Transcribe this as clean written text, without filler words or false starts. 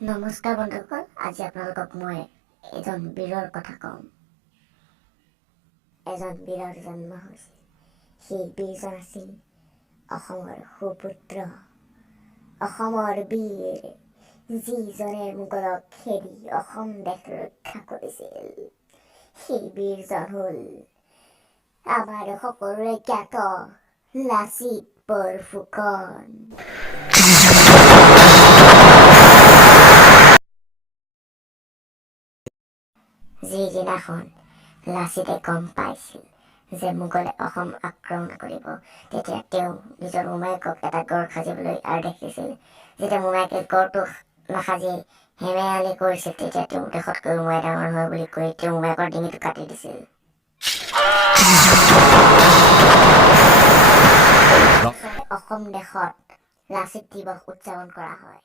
নমস্কাৰ বন্ধুসকল, আজি আপোনালোকক মই এজন বীৰৰ কথা কম। এজন বীৰৰ জন্ম হৈছিল। সেই বীৰজন আছিল অসমৰ সুপুত্ৰ, অসমৰ বীৰ, যিজনে মোগলক খেদি অসম দেশ ৰক্ষা কৰিছিল। সেই বীৰজন হ'ল আমাৰ সকলোৰে জ্ঞাত লাচিত বৰফুকন। যিদিনাখন লাচিতে গম পাইছিল যে মোগলে অসম আক্ৰমণ কৰিব, তেতিয়া তেওঁ নিজৰ মোমায়েকক এটা গড় সাজিবলৈ আদেশ দিছিল। যেতিয়া মোমায়েকে গড়টো নাসাজি হেমেয়ালি কৰিছিল, তেতিয়া তেওঁ দেশতকৈ মোমাই ডাঙৰ হয় বুলি কৈ তেওঁ মোমায়েকৰ ডিঙিটো কাটি দিছিল। অসম দেশত লাচিত দিৱস উদযাপন কৰা হয়।